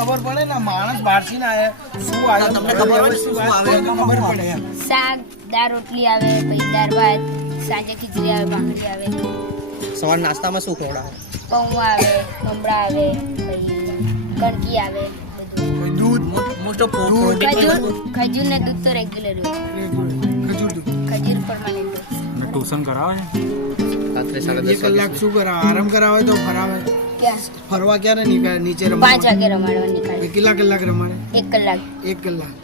ખબર પડે ને માણસ બહારથી ના આવે શું આવે તમને ખબર આવે શું આવે ખબર પડે. શાક દાળ રોટલી આવે, પછી દાળ ભાત, સાંજે ખીચડી આવે, ભાખરી આવે. સવાર નાસ્તામાં શું ખવડાવે? પૌવા આવે, મમરા આવે, પછી કણકી આવે, દૂધ મોસ્ટ ઓફ ખજૂર ને દૂધ તો રેગ્યુલર હોય. ખજૂર પરમાનન્ટ હોય. ટ્યુશન કરાવે રાત્રે 10:30 કલાક શું કરાવે? આરામ કરાવે તો ફરાવે. ક્યાં ફરવા ક્યારે નીકળે? નીચે રમવા 5 વાગે રમાડવા નીકળે. કેટલા કલાક રમાડે? 1 કલાક. 1 કલાક.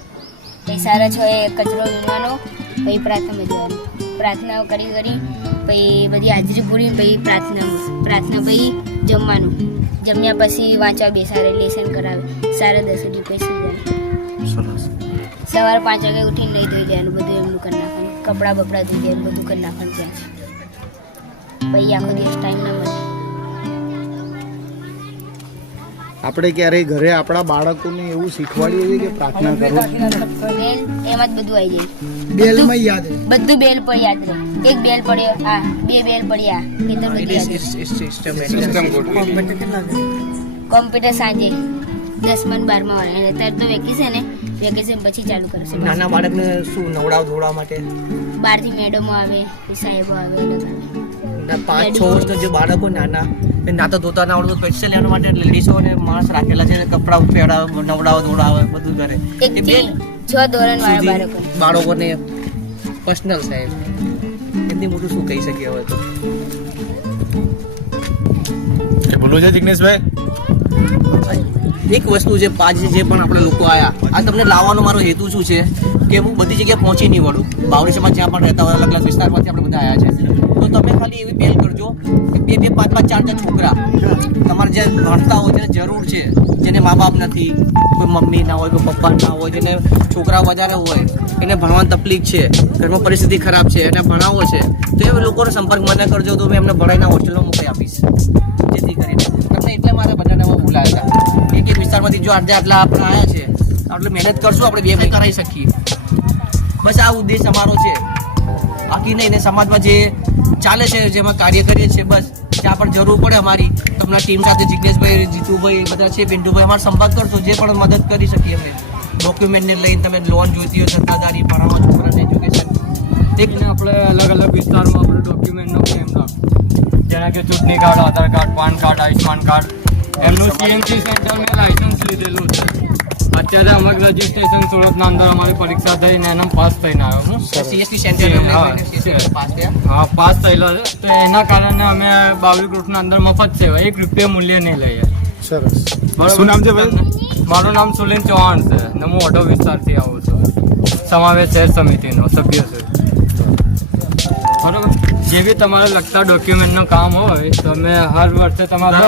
પછી 6:30 કચરો વીણવાનો, પછી પ્રાર્થનામાં જવાનું. પ્રાર્થના કરી પછી બધી હાજરી પૂરી, પછી પ્રાર્થના પછી જમવાનું. જમ્યા પછી વાંચવા બેસાડે, લેસન કરાવે. 10:30 પછી જવાનું. સવારે 5 વાગે ઉઠીને નહીં ધોઈ જવાનું, બધું એમનું કરી નાખવાનું. કપડાં બપડા ધોઈ જાય, બધું કરી નાખવાનું ત્યાં. પછી આખો દિવસ ટાઈમ ના મળે. આપણે ક્યારેય ઘરે આપણા બાળકોને એવું શીખવાડીએ કે પ્રાર્થના કરો? બેલ એમાં જ બધું આવી જાય. બેલમાં યાદ રહે. બધું બેલ પર યાદ રહે. એક બેલ પડ્યો, આ 2 બેલ પડ્યા, એ તો બધું યાદ રહે. કોમ્પ્યુટર સાંજે 10 12 વાળા, અત્યારે તો વેકેશન પછી ચાલુ કરશે. નાના બાળકને શું નવડાવવા માટે 12 થી મેડમો આવે, સાહેબો આવે, 5-6 વર્ષના જે બાળકો નાના નાતા ધોતા ના આવડતું પૈસા લેવા માટે લેડીઝો અને માણસ રાખેલા છે, કપડા પહેરાવે, નવડાવે, ધોડાવે, બધું કરે. 1 થી 6 ધોરણ વાળા બાળકોને પર્સનલ સાહેબ એમની મોટું શું કહી શકીએ હવે તો. બોલો છે જિગ્નેશભાઈ. એક વસ્તુ છે, 5 જે પણ આપણે લોકો આયા, આ તમને લાવવાનો મારો હેતુ શું છે કે હું બધી જગ્યાએ પહોંચી નહીં વળું. બાવળીસમાં જ્યાં પણ રહેતા હોય, અલગ અલગ વિસ્તારમાંથી આપણે બધા આવ્યા છે, તો તમે ખાલી એવી પહેલ કરજો કે 2-2, 5-5, 4-4 છોકરા તમારે જે ભણતા હોય, જેને જરૂર છે, જેને મા બાપ નથી, કોઈ મમ્મી ના હોય, કોઈ પપ્પા ના હોય, જેને છોકરાઓ વધારે હોય, એને ભણવાની તકલીફ છે, ઘરમાં પરિસ્થિતિ ખરાબ છે, એને ભણાવવો છે, તો એ લોકોનો સંપર્ક મને કરજો, તો મેં એમને ભણાવીને હોસ્ટેલમાં મોકલી આપીશ. જેથી કરીને તમને એટલે મારે બધાને બોલાયા હતા. એક વિસ્તારમાંથી જો આટલા આપણે આવ્યા છે, આપણે મહેનત કરશું, આપણે 2 મહિને કરાવી શકીએ. બસ આ ઉદ્દેશ અમારો છે. બાકી નહીં, ને સમાજમાં જે ચાલે છે, જેમાં કાર્ય કરીએ છીએ, બસ જ્યાં પણ જરૂર પડે અમારી, તમને ટીમ સાથે જિગ્નેશભાઈ, જીતુભાઈ બધા છે, પિન્ટુભાઈ, અમારો સંપર્ક કરશો. જે પણ મદદ કરી શકીએ અમે, ડોક્યુમેન્ટને લઈને, તમે લોન જોઈતી હોય, સત્તાધારી, ભણાવવા છોકરાને એજ્યુકેશન, એકને આપણે અલગ અલગ વિસ્તારમાં આપણે ડોક્યુમેન્ટનો કેમ્પ રાખો, જેના કે ચૂંટણી card, Aadhaar card, PAN card, Ayushman card. એમનું સીએમસી સેન્ટર મેં લાઇસન્સ લીધેલું છે. અત્યારે અમારે રજીસ્ટ્રેશન સુરતના અંદર અમારી પરીક્ષા થઈને એના પાસ થઈને આવ્યો છું. સીએસપી સેન્ટર પાસ થયેલો છે, તો એના કારણે અમે બાવળી ગ્રુપના અંદર મફત સેવા 1 રૂપિયા મૂલ્ય નહીં લઈએ. સરસ. શું નામ છે ભાઈ? મારું નામ સુલેન ચૌહાણ છે અને હું ઓઢો વિસ્તારથી આવું છું. સમાવેશ શહેર સમિતિનો સભ્ય છે. બરોબર. જે બી તમારે લગતા ડોક્યુમેન્ટનું કામ હોય તો અમે હર વર્ષે તમારે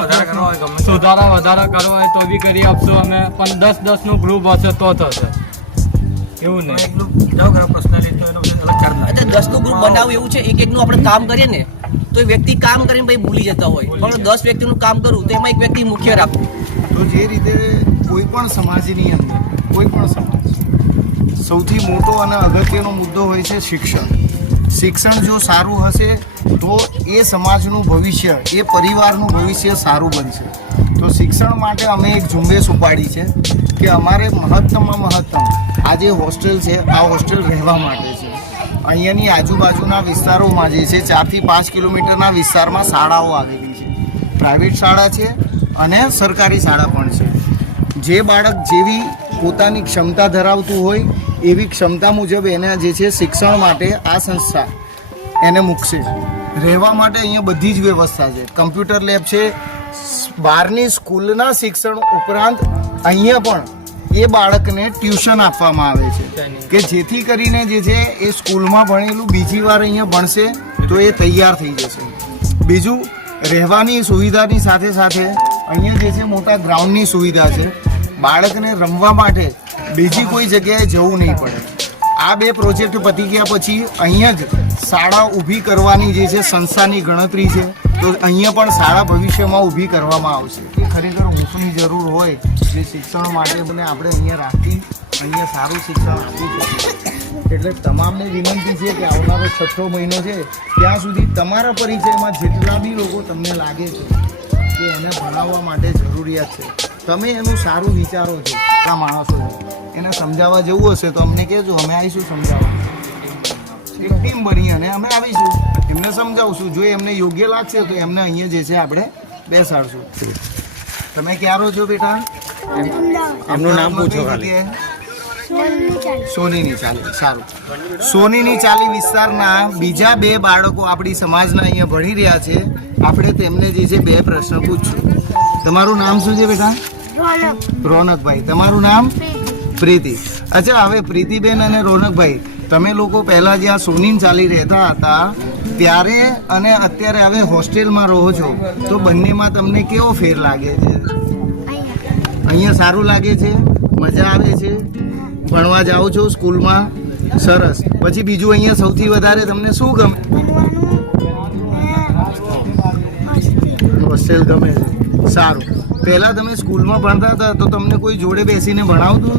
સુધારા વધારા કરવા હોય તો બી કરી આપશું અમે. પણ 10-10નું ગ્રુપ હશે તો થશે, એવું નહીં. 10નું ગ્રુપ બનાવવું એવું છે, એકનું આપણે કામ કરીએ ને તો એ વ્યક્તિ કામ કરીને ભાઈ ભૂલી જતા હોય, પણ 10 વ્યક્તિનું કામ કરું તો એમાં એક વ્યક્તિ મુખ્ય રાખવું. તો જે રીતે કોઈ પણ સમાજની અંદર, કોઈ પણ સમાજ, સૌથી મોટો અને અગત્યનો મુદ્દો હોય છે શિક્ષણ. શિક્ષણ જો સારું હશે તો એ સમાજનું ભવિષ્ય, એ પરિવારનું ભવિષ્ય સારું બનશે. તો શિક્ષણ માટે અમે એક ઝુંબેશ ઉપાડી છે કે અમારે મહત્તમમાં મહત્તમ આ જે હોસ્ટેલ છે, આ હોસ્ટેલ રહેવા માટે છે. અહીંયાની આજુબાજુના વિસ્તારોમાં જે છે 4 થી 5 કિલોમીટરના વિસ્તારમાં શાળાઓ આવેલી છે. પ્રાઇવેટ શાળા છે અને સરકારી શાળા પણ છે. જે બાળક જેવી પોતાની ક્ષમતા ધરાવતું હોય એવી ક્ષમતા મુજબ એને જે છે શિક્ષણ માટે આ સંસ્થા એને મૂકશે. રહેવા માટે અહીંયા બધી જ વ્યવસ્થા છે. કમ્પ્યુટર લેબ છે. બહારની સ્કૂલના શિક્ષણ ઉપરાંત અહીંયા પણ એ બાળકને ટ્યુશન આપવામાં આવે છે કે જેથી કરીને જે છે એ સ્કૂલમાં ભણેલું બીજી વાર અહીંયા ભણશે તો એ તૈયાર થઈ જશે. બીજું, રહેવાની સુવિધાની સાથે સાથે અહીંયા જે છે મોટા ગ્રાઉન્ડની સુવિધા છે. બાળકને રમવા માટે બીજી કોઈ જગ્યાએ જવું નહીં પડે. આ 2 પ્રોજેક્ટ પતી ગયા પછી અહીંયા જ શાળા ઊભી કરવાની જે છે સંસ્થાની ગણતરી છે. તો અહીંયા પણ શાળા ભવિષ્યમાં ઊભી કરવામાં આવશે. એ ખરેખર ઊંચની જરૂર હોય જે શિક્ષણ માટે આપણે અહીંયા રાખી અહીંયા સારું શિક્ષણ આપી શકીએ. એટલે તમામને વિનંતી છે કે આવનારો 6થો મહિનો છે ત્યાં સુધી તમારા પરિચયમાં જેટલા બી લોકો તમને લાગે છે કે એને ભણાવવા માટે જરૂરિયાત છે, તમે એનું સારું વિચારો છો, આ માણસો છે એને સમજાવવા જવું હશે તો અમને કહેજો, અમે આવીશું સમજાવવા. એક ટીમ બની અને અમે આવીશું, એમને સમજાવશું. જો એમને યોગ્ય લાગશે તો એમને અહીંયા જે છે આપણે બેસાડશું. તમે ક્યાં રહો છો બેટા? એમનું નામ પૂછો ખાલી. સોનીની ચાલી. સારું. સોનીની ચાલી વિસ્તારના બીજા 2 બાળકો આપણી સમાજના અહીંયા ભણી રહ્યા છે. આપણે તેમને જે છે 2 પ્રશ્ન પૂછશું. તમારું નામ શું છે બેટા? રોનકભાઈ. તમારું નામ? પ્રીતિ. અચ્છા, હવે પ્રીતિબેન અને રોનકભાઈ, તમે લોકો પહેલા જ્યાં સોનીન ચાલી રહેતા હતા ત્યારે અને અત્યારે હવે હોસ્ટેલમાં રહો છો તો બંનેમાં તમને કેવો ફેર લાગે છે? અહીંયા સારું લાગે છે, મજા આવે છે, ભણવા જાઓ છો સ્કૂલમાં? સરસ. પછી બીજું અહીંયા સૌથી વધારે તમને શું ગમે? હોસ્ટેલ ગમે છે. સારું. પહેલા તમે સ્કૂલમાં ભણતા હતા તો તમને કોઈ જોડે બેસીને ભણાવતું?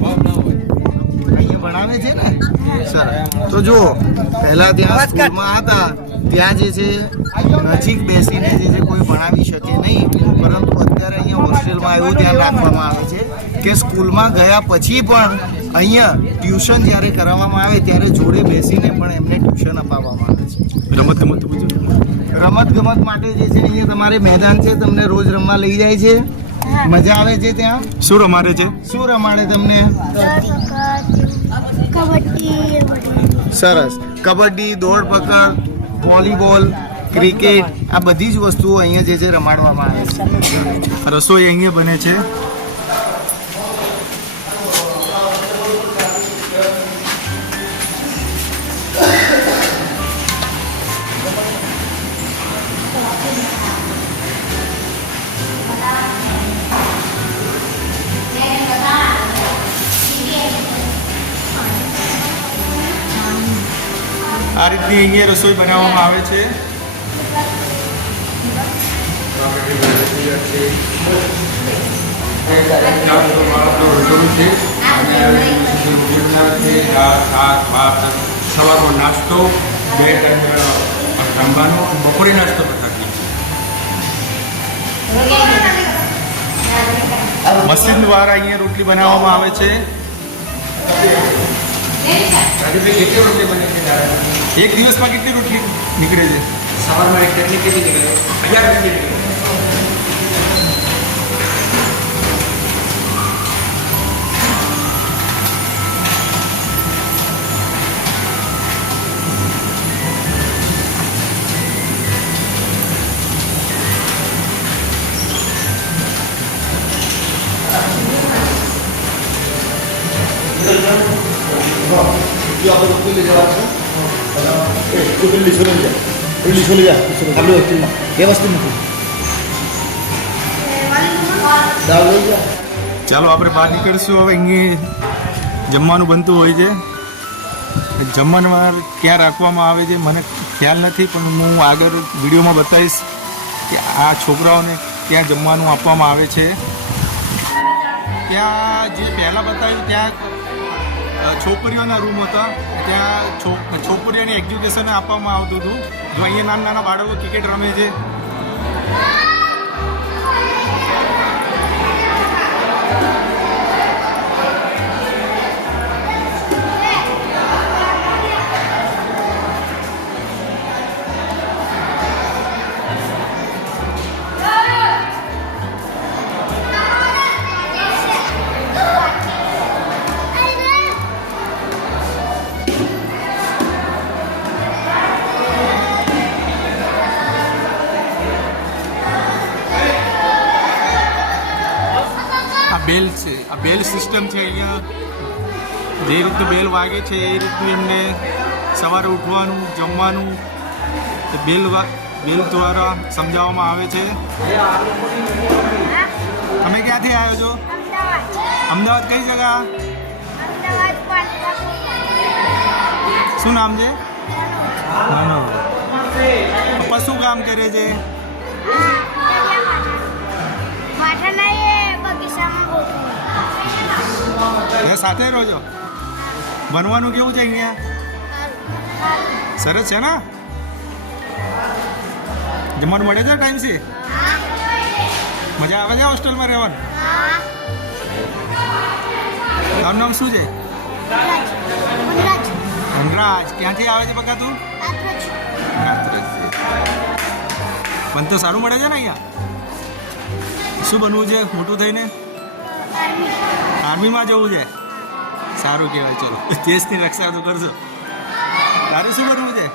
અહીંયા ભણાવે છે ને? સરસ. તો જુઓ, પહેલા ત્યાં સ્કૂલમાં હતા ત્યાં જે છે નજીક બેસીને જે છે કોઈ ભણાવી શકે નહીં, પરંતુ અત્યારે અહીંયા હોસ્ટેલમાં એવું ધ્યાન રાખવામાં આવે છે કે સ્કૂલમાં ગયા પછી પણ અહીંયા ટ્યુશન જ્યારે કરાવવામાં આવે ત્યારે જોડે બેસીને પણ એમને ટ્યુશન અપાવવામાં આવે છે. રમત ગમત માટે જે છે અહીંયા તમારે મેદાન છે, તમને રોજ રમવા લઈ જાય છે? મજા આવે છે ત્યાં? શું રમાડે છે? શું રમાડે તમને? સરસ. કબડ્ડી, દોડ પકડ, વોલીબોલ, ક્રિકેટ, આ બધી જ વસ્તુઓ અહીંયા જે છે રમાડવામાં આવે છે. રસોઈ અહીંયા બને છે. આ રીતની અહીંયા રસોઈ બનાવવામાં આવે છે. સવારનો નાસ્તો, 2 ટાઈમ જમવાનો, બપોરે નાસ્તો મશીન દ્વારા અહીંયા રોટલી બનાવવામાં આવે છે. કેટલી રોટલી બને છે? એક દિવસમાં કેટલી રોટલી નીકળે છે? સવારમાં એક ટેકનિક કેટલી નીકળે? 1000 રોટલી નીકળે. ચાલો આપણે બહાર નીકળશું. હવે અહીંયા જમવાનું બનતું હોય છે. જમવાનું ક્યાં રાખવામાં આવે છે મને ખ્યાલ નથી, પણ હું આગળ વિડીયોમાં બતાવીશ કે આ છોકરાઓને ક્યાં જમવાનું આપવામાં આવે છે. ત્યાં જે પહેલાં બતાવ્યું ત્યાં છોકરીઓના રૂમ હતા, ત્યાં છોકરીઓને એજ્યુકેશન આપવામાં આવતું હતું. જો અહીંયા નાના નાના બાળકો ક્રિકેટ રમે છે. બેલ છે, આ બેલ સિસ્ટમ છે. અહીંયા જે રીતનું બેલ વાગે છે એ રીતનું એમને સવારે ઉઠવાનું, જમવાનું બેલ દ્વારા સમજાવવામાં આવે છે. તમે ક્યાંથી આવ્યો છો? અમદાવાદ. કઈ જગ્યા? શું નામ છે? પપ્પા શું કામ કરે છે? સાથે રહો છો? ભણવાનું કેવું છે અહીંયા? સરસ છે ને? જમવાનું મળે છે ટાઈમથી? મજા આવે છે હોસ્ટેલમાં રહેવાનું? તારું નામ શું છે? વનરાજ. ક્યાંથી આવે છે બકા તું? પણ તો સારું મળે છે ને અહીંયા? શું બનવું છે મોટું થઈને? આર્મીમાં જવું છે. સારું કહેવાય. ચલો, દેશની રક્ષા તો કરજો. તારે શું બનવું છે?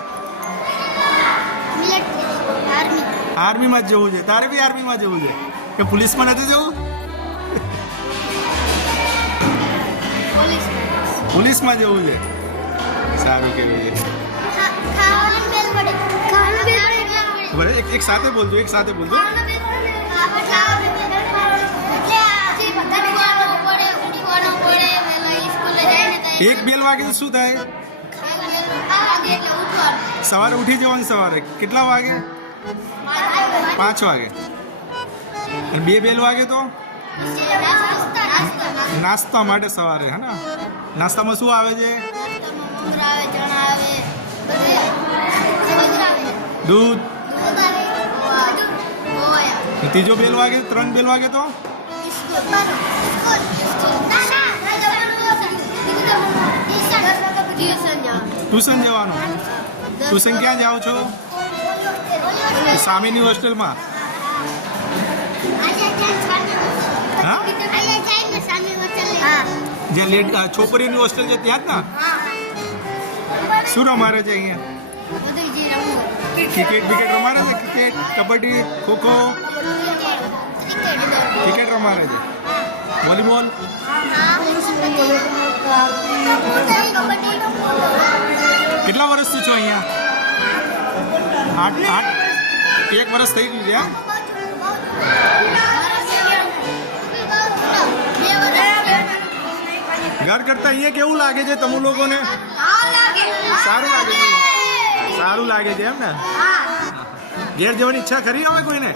આર્મીમાં જ જવું છે. તારે બી આર્મીમાં જવું છે કે પોલીસમાં નથી જવું? પોલીસમાં જવું છે. સારું કહેવાય છે. બરાબર, એક સાથે બોલજો, એક સાથે બોલજો. એક બેલ વાગે તો શું થાય? સવારે ઉઠી જવાનું. સવારે કેટલા વાગે? 5 વાગે. અને 2 બેલ વાગે તો નાસ્તા માટે સવારે, હે ને? નાસ્તામાં શું આવે છે? દૂધ. ત્રીજો બેલ વાગે, 3 બેલ વાગે તો ટ્યુશન જવાનું. ટ્યુશન ક્યાં જાઓ છો? સામેની હોસ્ટેલમાં. હા, જ્યાં લેટ છોકરીની હોસ્ટેલ છે ત્યાં જ ને? શું રમાડે છે અહીંયા? ક્રિકેટ વિકેટ રમાડે છે? ક્રિકેટ, કબડ્ડી, ખોખો, ક્રિકેટ રમાડે છે? વોલીબોલ? કેટલા વર્ષથી છો અહીંયા? 8 1 વર્ષ થઈ ગયું છે. ઘર કરતા અહીંયા કેવું લાગે છે તમે લોકોને? સારું લાગે છે. સારું લાગે છે એમ ને? ઘેર જવાની ઈચ્છા ખરી હવે કોઈને?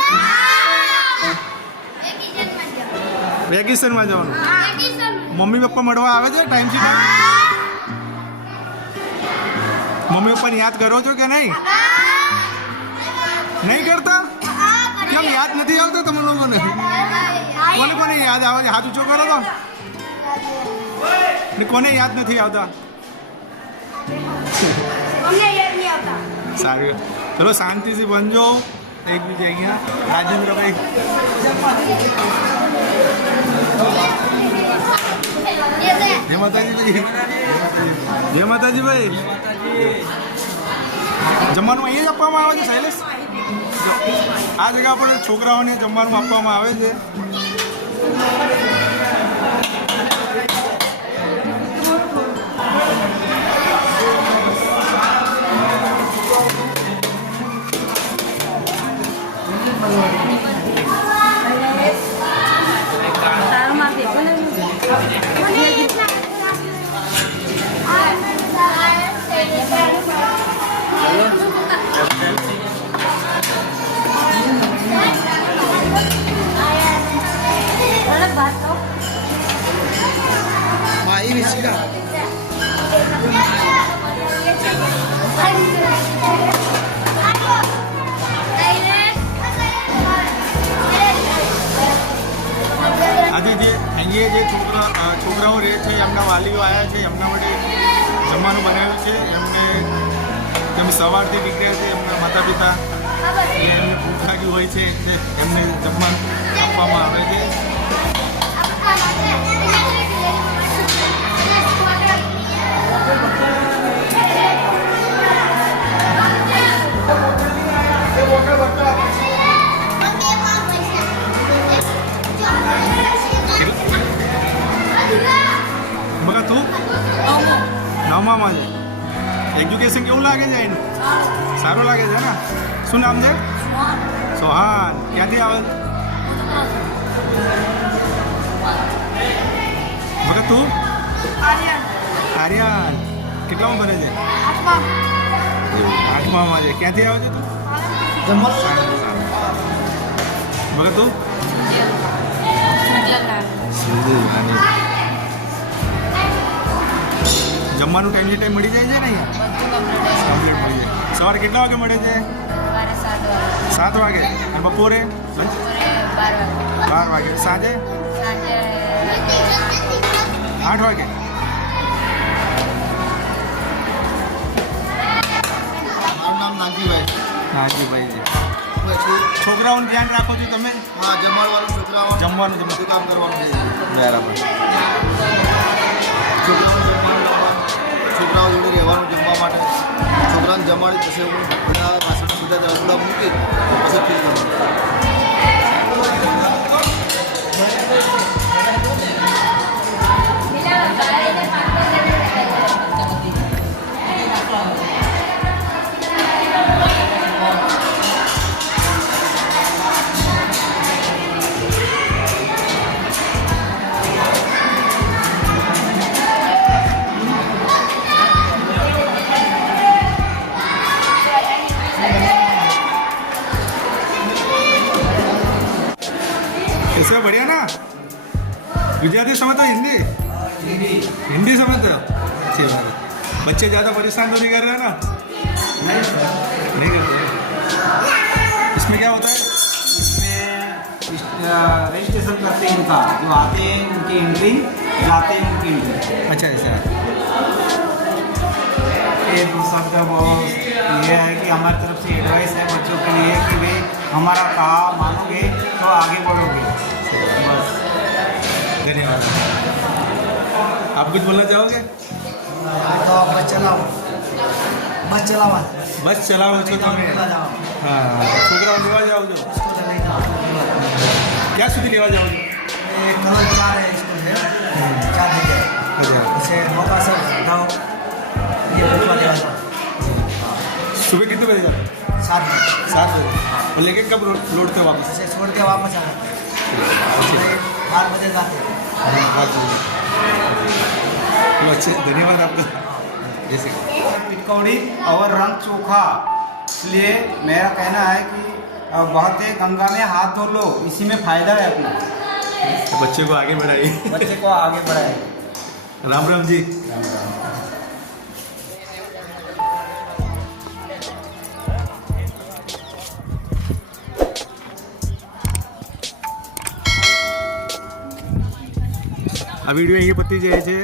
વેકેશનમાં જવાનું. મમ્મી પપ્પા મળવા આવે છે ટાઈમથી? મમ્મી પપ્પાને યાદ કરો છો કે નહીં? નહીં કરતા? કેમ યાદ નથી આવતા તમે લોકોને? કોને કોને યાદ આવે છે? હાથ ઊંચો કરો તો. કોને યાદ નથી આવતા? સારું, ચલો શાંતિથી બનજો. એક બીજે અહીંયા રાજેન્દ્રભાઈ. જય માતાજી. જય માતાજી ભાઈ. જમવાનું અહીંયા જ આપવામાં આવે છે શૈલેષ? આ જગ્યા પર છોકરાઓને જમવાનું આપવામાં આવે છે. ભાઈ વિશિકા આજે જે અહીંયા જે છોકરાઓ રહે છે, એમના વાલીઓ આવ્યા છે, એમના વડે જમવાનું બનાવ્યું છે. તેમ સવારથી નીકળ્યા છે. એમના માતા પિતા એમને ભૂખ લાગી હોય છે એટલે એમને જમવાનું આપવામાં આવે છે. બકા તું 9માં છે. એજ્યુકેશન કેવું લાગે છે એનું? સારું લાગે છે ને? શું નામ છે? સોહાન. ક્યાંથી આવે? બકા તું? આર્યન. કેટલામાં ભરે છે? 8માં છે. ક્યાંથી આવે છે તું? બકા તું? જમવાનું ટાઈમ મળી જાય છે ને અહીંયા? કમ્પ્લીટ મળી જાય. સવારે કેટલા વાગે મળે છે? સવારે 7 વાગે 7 વાગે. અને બપોરે બપોરે 12 વાગે 12 વાગે. સાંજે સાંજે 8 વાગે. મારું નામ નાનજીભાઈ. હાજીભાઈ છે. પછી છોકરાઓનું ધ્યાન રાખો છો તમે? હા, જમવાનું છોકરાઓ જમવાનું બધું કામ કરવાનું છે. બરાબર. છોકરાઓ જોડે રહેવાનું જમવા માટે. છોકરાને જમાડી પછી હું બધા વાસણ બધા રસોડા મૂકી પછી ફીલ કરું. कैसे बढ़िया ना? गुजराती समझते हो? हिंदी हिंदी समझते हो? अच्छी बात है. बच्चे ज़्यादा परेशान तो नहीं कर रहे हैं ना? नहीं करते. इसमें क्या होता है? रजिस्ट्रेशन करते हैं उनका, जो आते हैं उनकी एंट्री, जाते हैं उनकी एंट्री. अच्छा ऐसा. ये तो शब्द बहुत ये है कि हमारी तरफ से एडवाइस है बच्चों के लिए कि भाई हमारा कहा मानोगे तो आगे बढ़ोगे. बस. धन्यवाद. आप कुछ बोलना चाहोगे? तो बस चलाओ, बस चलावा, बस चलाओ છો તમે. હા, છોકરાઓ લેવા જાઓ છો. ક્યાં સુધી લેવા જાઓ છો? कल 4 है स्कूल है, 4 जगह अच्छा. जैसे मौका सब जाओ ये पूछवा देगा. सुबह कितने बजे जाते? 7 बजे 7 बजे. और लेके कब लौटते हो वापस? ऐसे छोड़ के वापस आ जाते हैं. 12 बजे जाते हैं. चलो अच्छे, धन्यवाद आपका. जैसे पिटकौड़ी और रंग चोखा. इसलिए मेरा कहना है कि बहते गंगा में हाथ धो लो, इसी में फायदा है अपना. बच्चे को आगे बढ़ाइए. बच्चे को आगे बढ़ाए. राम राम जी. આ વિડીયો અહીંયા પતી જાય છે.